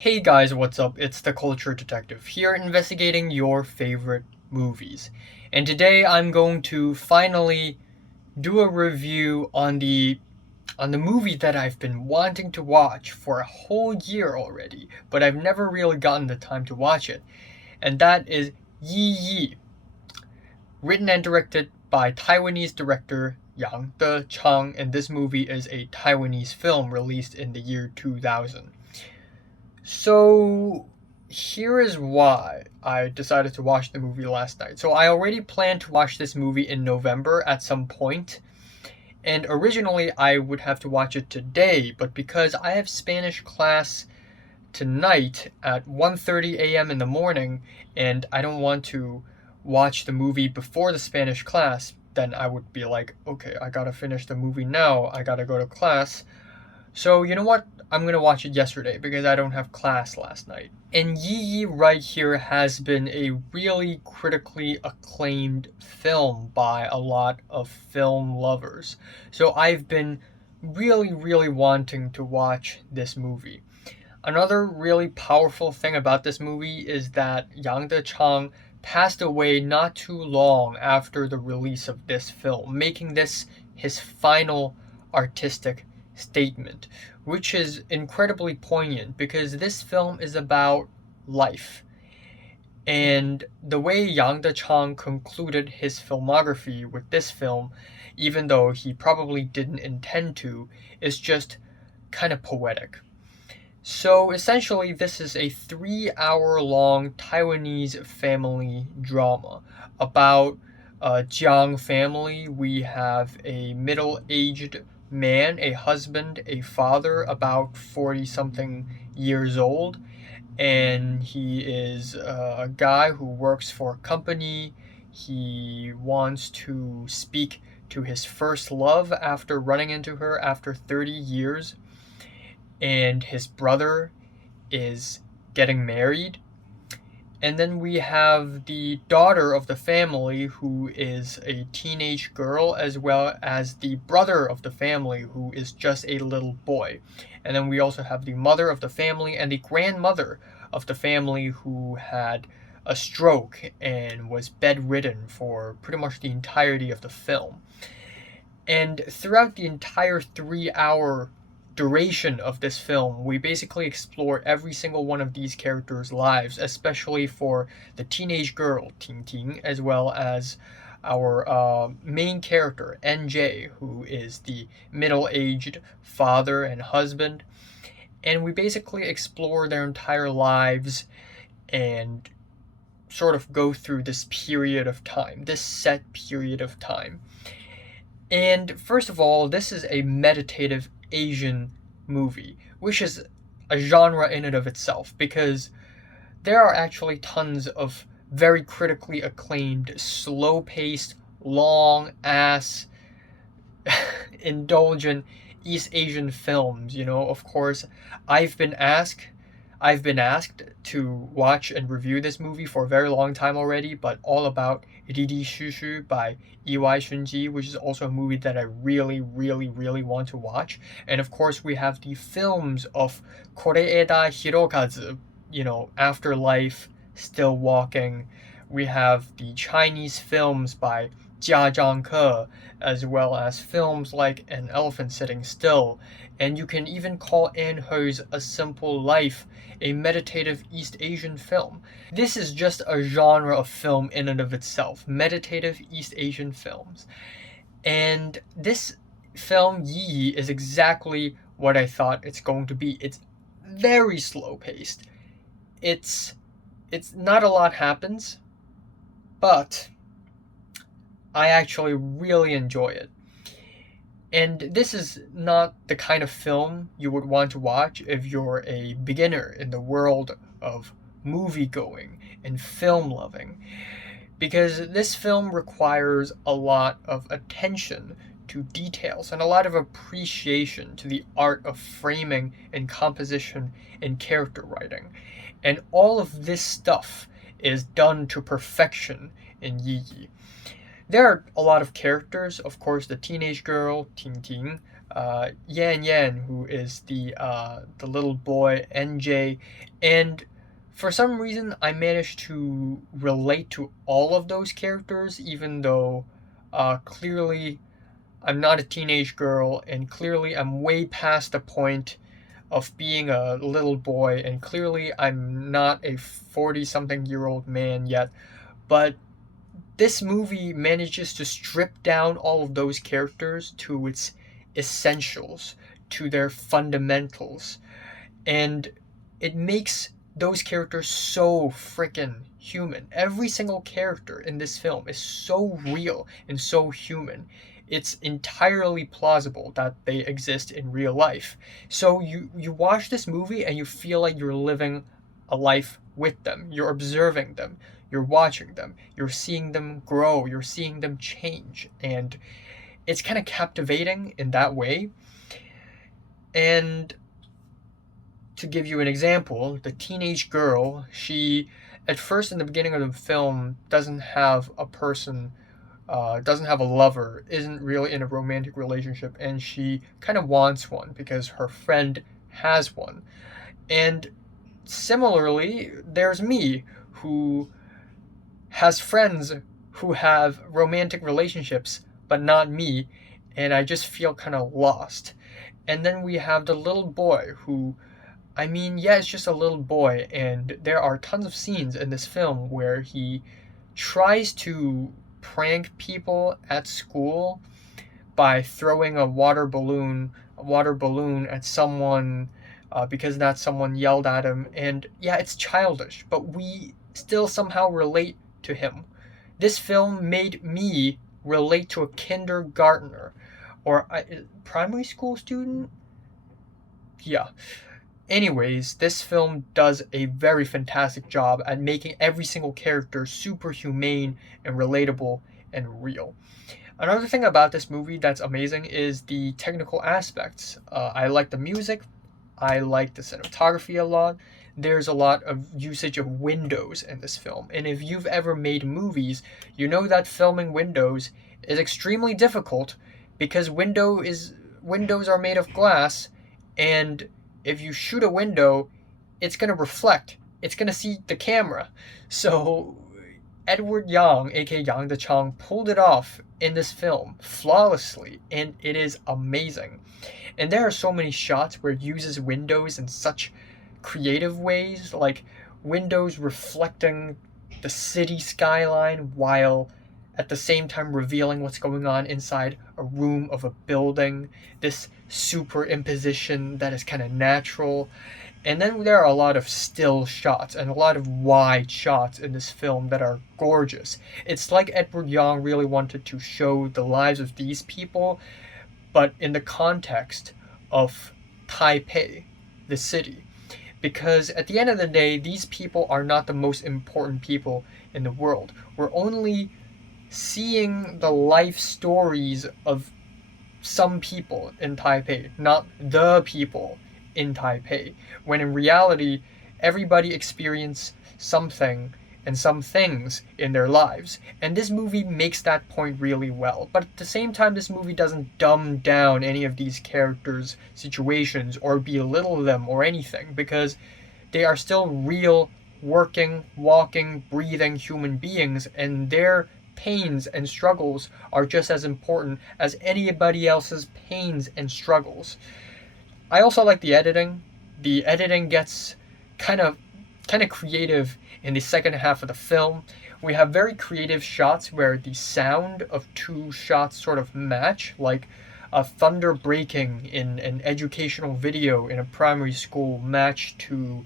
Hey guys, what's up? It's the Culture Detective here investigating your favorite movies. And today I'm going to finally do a review on the movie that I've been wanting to watch for a whole year already, but I've never really gotten the time to watch it. And that is Yi Yi, written and directed by Taiwanese director Yang De-chang, and this movie is a Taiwanese film released in the year 2000. So here is why I decided to watch the movie last night. So I already planned to watch this movie in November at some point, and originally I would have to watch it today, but because I have Spanish class tonight at 1:30 a.m. in the morning and I don't want to watch the movie before the Spanish class, then I would be like, okay, I gotta finish the movie now. I gotta go to class. So you know what? I'm gonna watch it yesterday because I don't have class last night. And Yi Yi right here has been a really critically acclaimed film by a lot of film lovers. So I've been really wanting to watch this movie. Another really powerful thing about this movie is that Yang De-chang passed away not too long after the release of this film, making this his final artistic statement, which is incredibly poignant because this film is about life. And the way Yang De-chang concluded his filmography with this film, even though he probably didn't intend to, is just kind of poetic. So essentially, this is a 3 hour long Taiwanese family drama about a Jiang family. We have a middle aged man, a husband, a father, about 40 something years old, and he is a guy who works for a company. He wants to speak to his first love after running into her after 30 years, and his brother is getting married. And then we have the daughter of the family, who is a teenage girl, as well as the brother of the family, who is just a little boy. And then we also have the mother of the family and the grandmother of the family, who had a stroke and was bedridden for pretty much the entirety of the film. And throughout the entire 3 hour duration of this film, we basically explore every single one of these characters' lives, especially for the teenage girl, Ting Ting, as well as our main character, NJ, who is the middle aged father and husband. And we basically explore their entire lives and sort of go through this period of time, this set period of time. And first of all, this is a meditative Asian movie, which is a genre in and of itself because there are actually tons of very critically acclaimed, slow paced, long ass, indulgent East Asian films. Of course, I've been asked I've been asked to watch and review this movie for a very long time already, but all about Riri Shushu by EY Shunji, which is also a movie that I really want to watch. And of course, we have the films of Koreeda Hirokazu, Afterlife, Still Walking. We have the Chinese films by Jia Zhangke, as well as films like An Elephant Sitting Still. And you can even call Anne Ho's A Simple Life a meditative East Asian film. This is just a genre of film in and of itself, meditative East Asian films. And this film, Yi Yi, is exactly what I thought it's going to be. It's very slow paced. It's not a lot happens, but I actually really enjoy it. And this is not the kind of film you would want to watch if you're a beginner in the world of movie going and film loving, because this film requires a lot of attention to details and a lot of appreciation to the art of framing and composition and character writing. And all of this stuff is done to perfection in Yi Yi. There are a lot of characters, of course, the teenage girl, Ting Ting, Yan Yan, who is the little boy NJ, and for some reason I managed to relate to all of those characters, even though clearly I'm not a teenage girl, and clearly I'm way past the point of being a little boy, and clearly I'm not a 40 something year old man yet. But this movie manages to strip down all of those characters to its essentials, to their fundamentals, and it makes those characters so freaking human. Every single character in this film is so real and so human. It's entirely plausible that they exist in real life. So you watch this movie and you feel like you're living a life with them. You're observing them. You're watching them. You're seeing them grow. You're seeing them change. And it's kind of captivating in that way. And to give you an example, the teenage girl, she, at first in the beginning of the film, doesn't have a person, doesn't have a lover, isn't really in a romantic relationship, and she kind of wants one because her friend has one. And similarly, there's me, who has friends who have romantic relationships, but not me, and I just feel kind of lost. And then we have the little boy who, I mean, yeah, it's just a little boy, and there are tons of scenes in this film where he tries to prank people at school by throwing a water balloon at someone because that someone yelled at him. And yeah, it's childish, but we still somehow relate to him. This film made me relate to a kindergartner or a primary school student. Yeah. Anyways, this film does a very fantastic job at making every single character super humane and relatable and real. Another thing about this movie that's amazing is the technical aspects. I like the music, I like the cinematography a lot. There's a lot of usage of windows in this film, and if you've ever made movies, you know that filming windows is extremely difficult because windows are made of glass, and if you shoot a window, it's gonna reflect. It's gonna see the camera. So Edward Yang, aka Yang Chang, pulled it off in this film flawlessly, and it is amazing. And there are so many shots where it uses windows in such creative ways, like windows reflecting the city skyline while at the same time revealing what's going on inside a room of a building, this superimposition that is kind of natural. And then there are a lot of still shots and a lot of wide shots in this film that are gorgeous. It's like Edward Yang really wanted to show the lives of these people, but in the context of Taipei, the city. Because at the end of the day, these people are not the most important people in the world. We're only seeing the life stories of some people in Taipei, not the people in Taipei, when in reality, everybody experiences something and some things in their lives. And this movie makes that point really well. But at the same time, this movie doesn't dumb down any of these characters' situations or belittle them or anything, because they are still real, working, walking, breathing human beings, and their pains and struggles are just as important as anybody else's pains and struggles. I also like the editing. The editing gets kind of creative in the second half of the film. We have very creative shots where the sound of two shots sort of match, like a thunder breaking in an educational video in a primary school matched to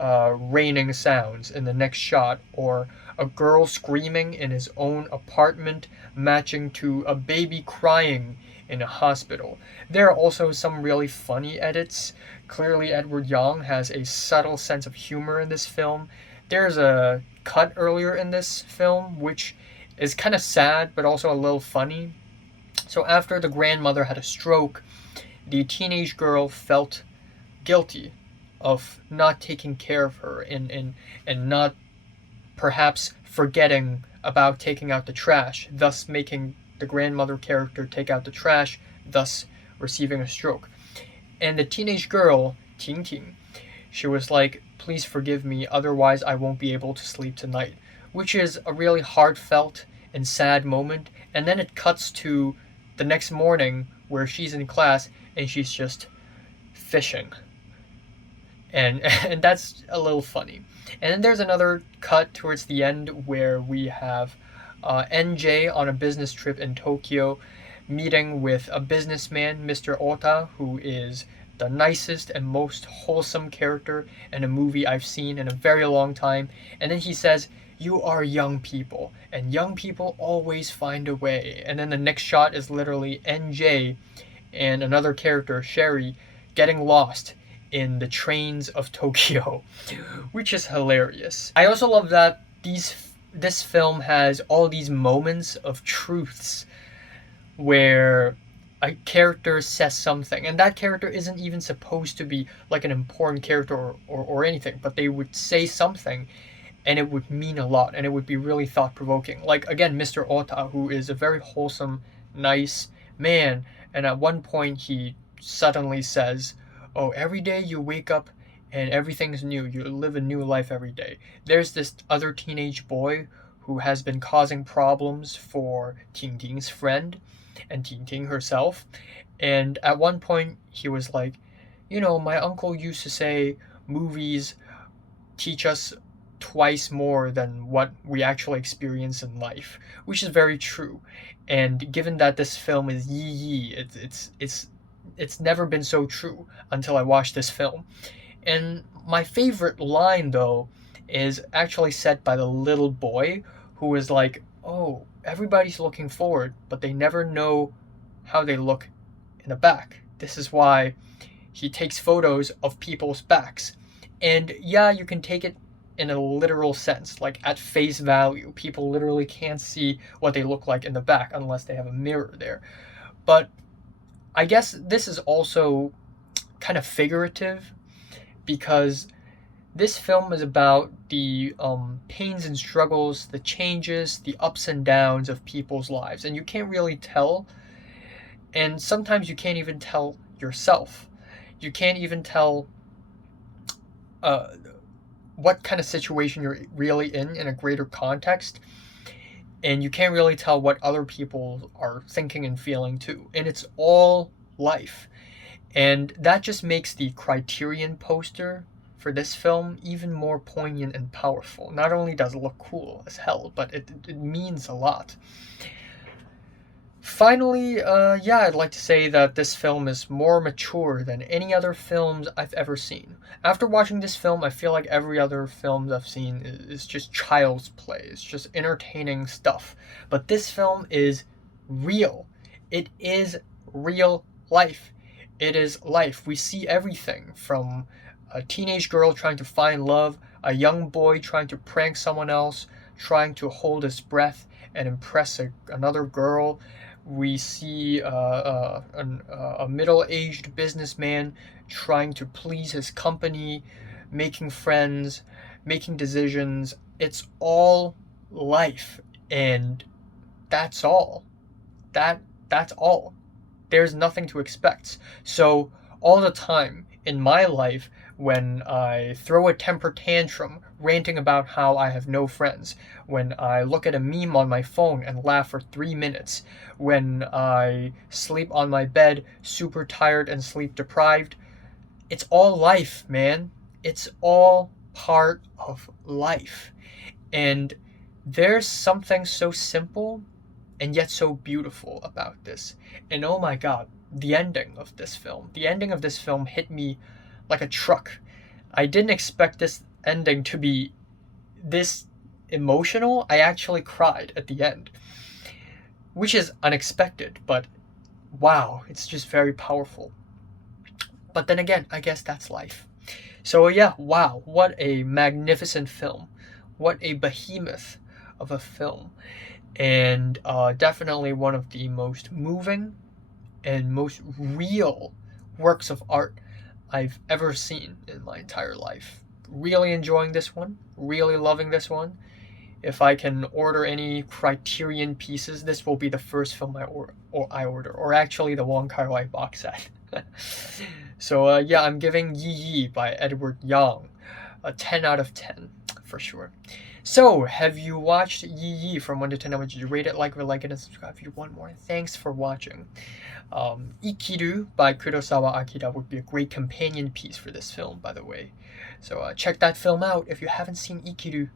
raining sounds in the next shot, or a girl screaming in his own apartment matching to a baby crying in a hospital. There are also some really funny edits. Clearly, Edward Yang has a subtle sense of humor in this film. There's a cut earlier in this film which is kind of sad but also a little funny. So, after the grandmother had a stroke, the teenage girl felt guilty of not taking care of her and not perhaps forgetting about taking out the trash, thus making the grandmother character take out the trash, thus receiving a stroke. And the teenage girl, Ting Ting, she was like, please forgive me, otherwise I won't be able to sleep tonight. Which is a really heartfelt and sad moment. And then it cuts to the next morning where she's in class and she's just fishing. And that's a little funny. And then there's another cut towards the end where we have NJ on a business trip in Tokyo, meeting with a businessman, Mr. Ota, who is the nicest and most wholesome character in a movie I've seen in a very long time. And then he says, you are young people, and young people always find a way. And then the next shot is literally NJ and another character, Sherry, getting lost in the trains of Tokyo, which is hilarious. I also love that this film has all these moments of truths where a character says something, and that character isn't even supposed to be like an important character or anything, but they would say something and it would mean a lot and it would be really thought-provoking. Like, again, Mr. Ota, who is a very wholesome, nice man, and at one point he suddenly says, oh, every day you wake up and everything's new. You live a new life every day. There's this other teenage boy who has been causing problems for Ting Ting's friend and Ting Ting herself. And at one point he was like, you know, my uncle used to say movies teach us twice more than what we actually experience in life, which is very true. And given that this film is yee, it's never been so true until I watched this film. And my favorite line, though, is actually said by the little boy who is like, oh, everybody's looking forward, but they never know how they look in the back. This is why he takes photos of people's backs. And yeah, you can take it in a literal sense, like at face value. People literally can't see what they look like in the back unless they have a mirror there. But I guess this is also kind of figurative because this film is about the pains and struggles, the changes, the ups and downs of people's lives. And you can't really tell. And sometimes you can't even tell yourself. You can't even tell what kind of situation you're really in a greater context. And you can't really tell what other people are thinking and feeling too. And it's all life. And that just makes the Criterion poster for this film even more poignant and powerful. Not only does it look cool as hell, but it means a lot. Finally, I'd like to say that this film is more mature than any other films I've ever seen. After watching this film, I feel like every other film I've seen is just child's play. It's just entertaining stuff. But this film is real. It is real life. It is life. We see everything from a teenage girl trying to find love, a young boy trying to prank someone else, trying to hold his breath and impress another girl. We see a middle-aged businessman trying to please his company, making friends, making decisions. It's all life, and that's all. That's all. There's nothing to expect. So all the time in my life, when I throw a temper tantrum ranting about how I have no friends, when I look at a meme on my phone and laugh for 3 minutes, when I sleep on my bed super tired and sleep deprived, it's all life, man. It's all part of life. And there's something so simple and yet so beautiful about this. And oh my god, the ending of this film hit me like a truck. I didn't expect this ending to be this emotional. I actually cried at the end, which is unexpected, but wow, it's just very powerful. But then again, I guess that's life. So yeah, wow, what a magnificent film. What a behemoth of a film. And definitely one of the most moving and most real works of art I've ever seen in my entire life. Really enjoying this one, really loving this one. If I can order any Criterion pieces, this will be the first film I order, or actually the Wong Kar-wai box set. So yeah, I'm giving Yi Yi by Edward Yang a 10 out of 10 for sure. So, have you watched Yi Yi from 1 to 10? How much did you rate it? Like it, and subscribe if you want more. Thanks for watching. Ikiru by Kurosawa Akira would be a great companion piece for this film, by the way. So check that film out if you haven't seen Ikiru.